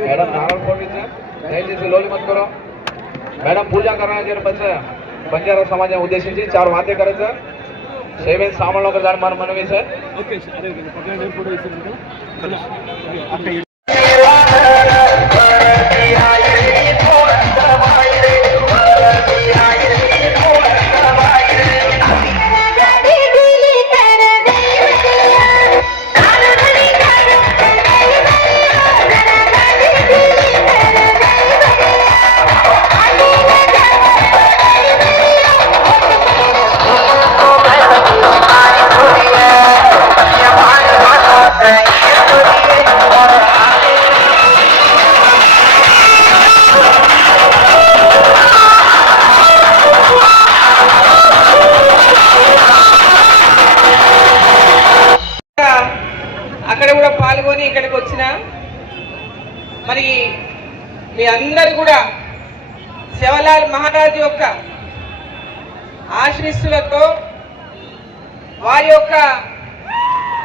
Madam Narayana ಪೌಂಡಿಜಿ ದಯಚೇಸಿ ಲೋಲಿ ಮತ್ಕೊರು ಮೇಡಮ್ ಪೂಜಾ ಕರ್ನಾಟಕ ಪಂಚ ಬಂಜಾರ ಸಮಾಜ ಉದ್ದೇಶಿಸಿ ಚಾರು ಮಾತೆ ಕರೆ ಸರ್ ಸೇವೆನ್ ಸಾಮಾನ್ಯ ಮನವಿ ಸರ್ మరి మీ అందరు కూడా శివలాల్ మహారాజ్ యొక్క ఆశీస్సులతో వారి యొక్క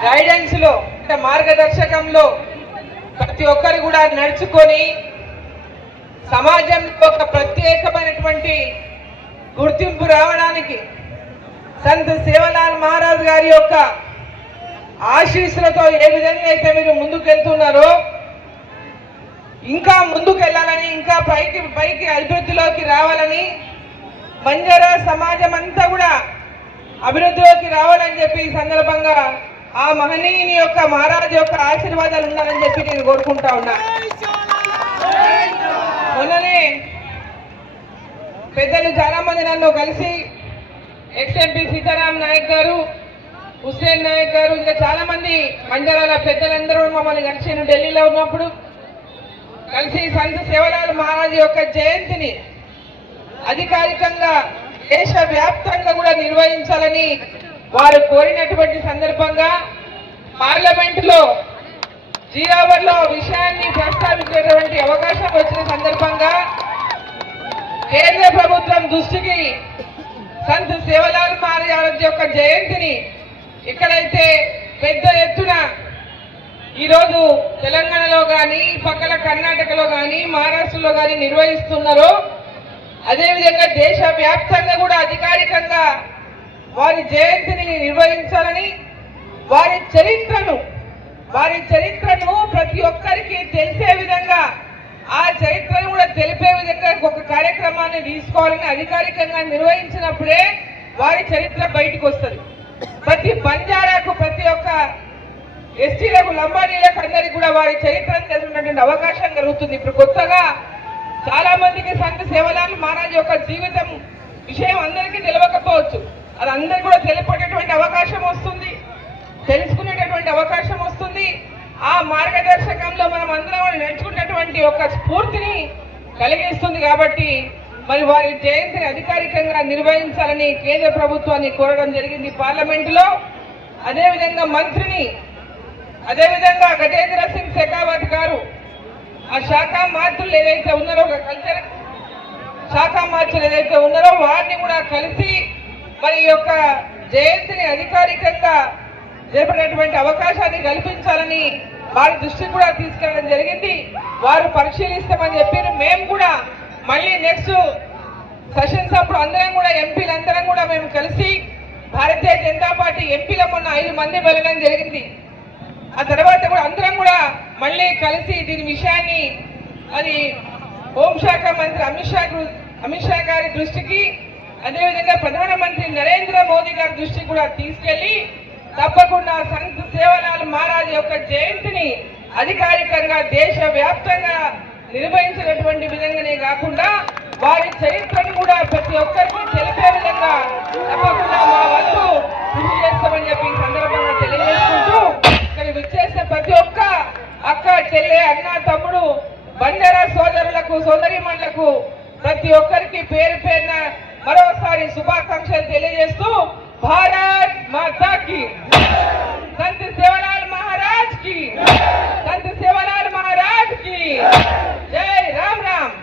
గైడెన్స్లో అంటే మార్గదర్శకంలో ప్రతి ఒక్కరు కూడా నడుచుకొని సమాజంలో ఒక ప్రత్యేకమైనటువంటి గుర్తింపు రావడానికి సంత్ సేవలాల్ మహారాజ్ గారి యొక్క ఆశీస్సులతో ఏ విధంగా అయితే మీరు ముందుకు వెళ్తున్నారో ఇంకా ముందుకు వెళ్ళాలని ఇంకా పైకి పైకి అభివృద్ధిలోకి రావాలని బంజారా సమాజం అంతా కూడా అభివృద్ధిలోకి రావాలని చెప్పి ఈ సందర్భంగా ఆ మహనీయుని యొక్క మహారాజు యొక్క ఆశీర్వాదాలు ఉండాలని చెప్పి నేను కోరుకుంటా ఉన్నా. మొన్ననే పెద్దలు చాలా మంది నన్ను కలిసి ఎక్స్ఎంపీ సీతారాం నాయక్ గారు హుస్సేన్ నాయక్ గారు ఇంకా చాలా మంది మంజరాల పెద్దలందరూ మమ్మల్ని కలిసి ఢిల్లీలో ఉన్నప్పుడు కలిసి సంత సేవలాల్ మహారాజు యొక్క జయంతిని అధికారికంగా దేశ వ్యాప్తంగా కూడా నిర్వహించాలని వారు కోరినటువంటి సందర్భంగా పార్లమెంటులో జీరావర్లో విషయాన్ని ప్రస్తావించేటువంటి అవకాశం వచ్చిన సందర్భంగా కేంద్ర ప్రభుత్వం దృష్టికి సంత్ సేవలాల్ మహారాజ్ యొక్క జయంతిని ఎక్కడైతే పెద్ద ఎత్తున ఈరోజు తెలంగాణలో కానీ పక్కన కర్ణాటకలో కానీ మహారాష్ట్రలో కానీ నిర్వహిస్తున్నారో అదేవిధంగా దేశవ్యాప్తంగా కూడా అధికారికంగా వారి జయంతిని నిర్వహించాలని వారి చరిత్రను వారి చరిత్రను ప్రతి ఒక్కరికి తెలిసే విధంగా ఆ చరిత్రను కూడా తెలిపే విధంగా ఒక కార్యక్రమాన్ని తీసుకోవాలని అధికారికంగా నిర్వహించినప్పుడే వారి చరిత్ర బయటకు వస్తుంది ప్రతి బంజారాకు ప్రతి ఒక్క ఎస్టీలకు లంబాడీలకు అందరికి కూడా వారి చరిత్రను తెలిసినటువంటి అవకాశం కలుగుతుంది. ఇప్పుడు కొత్తగా చాలా మందికి సంత సేవలాలు మహారాజ్ యొక్క జీవితం విషయం అందరికీ తెలియకపోవచ్చు అది అందరికి కూడా తెలిపేటటువంటి అవకాశం వస్తుంది. తెలుసుకునేటటువంటి అవకాశం వస్తుంది. ఆ మార్గదర్శకంలో మనం అందరం నడుచుకున్నటువంటి ఒక స్ఫూర్తిని కలిగిస్తుంది కాబట్టి మరి వారి జయంతిని అధికారికంగా నిర్వహించాలని కేంద్ర ప్రభుత్వాన్ని కోరడం జరిగింది. పార్లమెంటులో అదేవిధంగా మంత్రిని అదేవిధంగా గజేంద్ర సింగ్ షెకావత్ గారు ఆ శాఖ మాత్రులు ఏదైతే ఉన్నారో ఒక కల్చర్ శాఖ మాత్రులు ఏదైతే ఉన్నారో వారిని కూడా కలిసి మరి యొక్క జయంతిని అధికారికంగా చేపట్టేటువంటి అవకాశాన్ని కల్పించాలని వారి దృష్టికి కూడా తీసుకెళ్ళడం జరిగింది. వారు పరిశీలిస్తామని చెప్పారు. మేము కూడా మళ్ళీ నెక్స్ట్ సెషన్స్ అప్పుడు అందరం కూడా ఎంపీలందరం కూడా మేము కలిసి భారతీయ జనతా పార్టీ ఎంపీల మొన్న ఐదు మంది వెళ్ళడం జరిగింది. ఆ తర్వాత కూడా అందరం కూడా మళ్ళీ కలిసి దీని విషయాన్ని అది హోంశాఖ మంత్రి అమిత్ షా అమిత్ షా గారి దృష్టికి అదేవిధంగా ప్రధానమంత్రి నరేంద్ర మోదీ గారి దృష్టికి కూడా తీసుకెళ్ళి తప్పకుండా సంత్ సేవలాల్ మహారాజ్ యొక్క జయంతిని అధికారికంగా దేశ వ్యాప్తంగా నిర్వహించినటువంటి విధంగానే కాకుండా వారి చరిత్రను కూడా ప్రతి ఒక్కరికి తెలిపే విధంగా తప్పకుండా మా వంతు కృషి చేస్తామని చెప్పి సందర్భంగా తెలియజేసుకుంటూ ఇక్కడ విచ్చేసిన ప్రతి ఒక్క అక్క చెల్లె అన్న తమ్ముడు బంజారా సోదరులకు సోదరిమణులకు ప్రతి ఒక్కరికి పేరు పేరున మరోసారి శుభాకాంక్షలు తెలియజేస్తూ భారత్ మాతాకి సంత్ సేవలాల్ మహారాజ్కి. సంత్ సేవలాల్ మహారాజ్కి. జై రామ్ రామ్.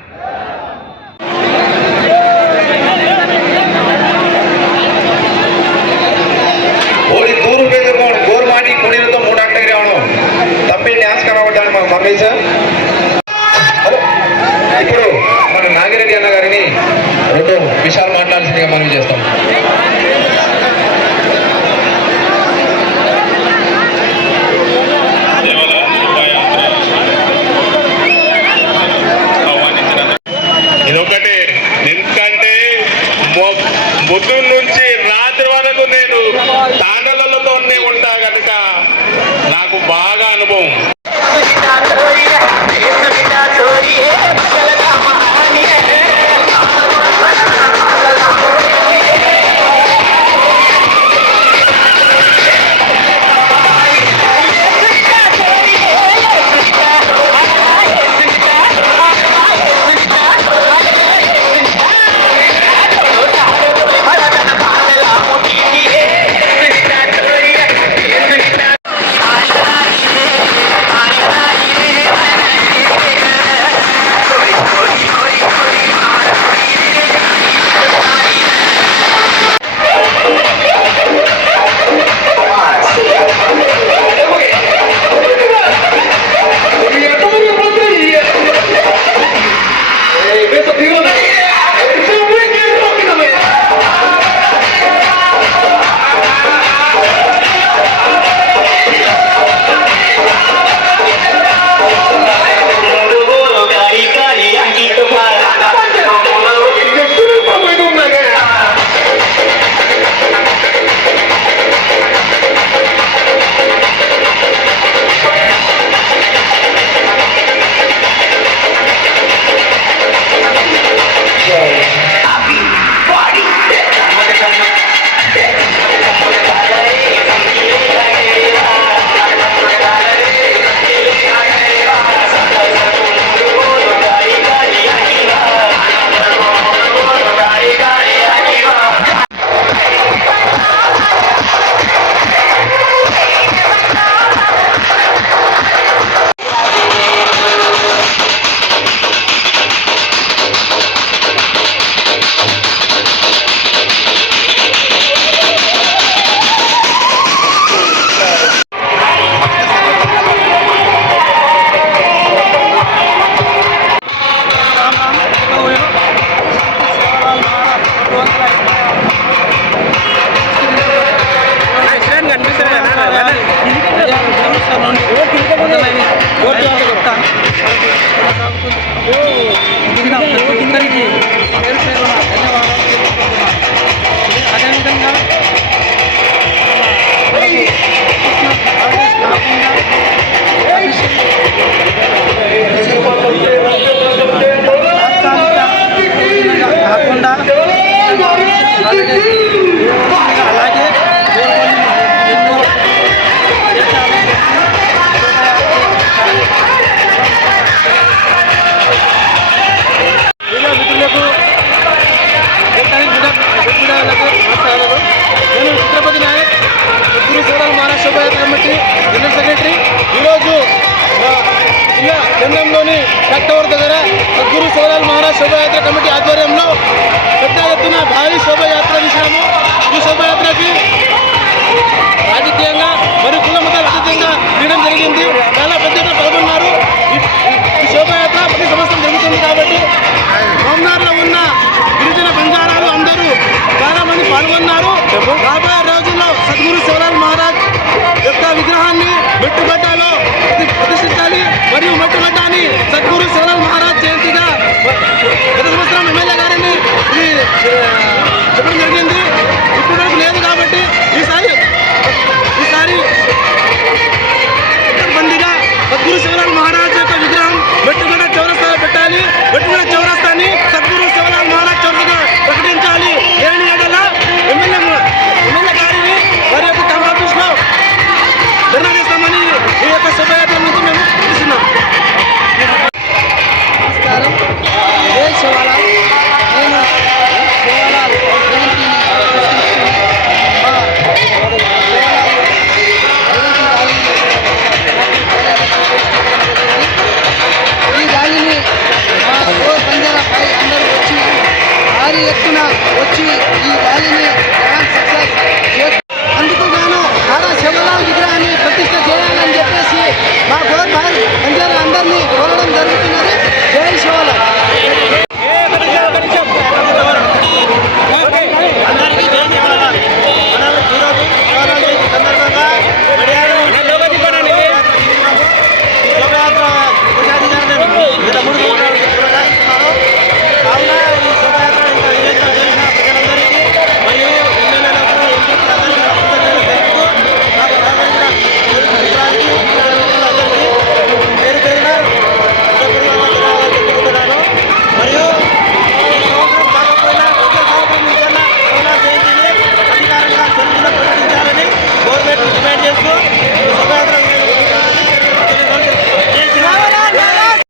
ఎత్తున వచ్చి ఈ ర్యాలీని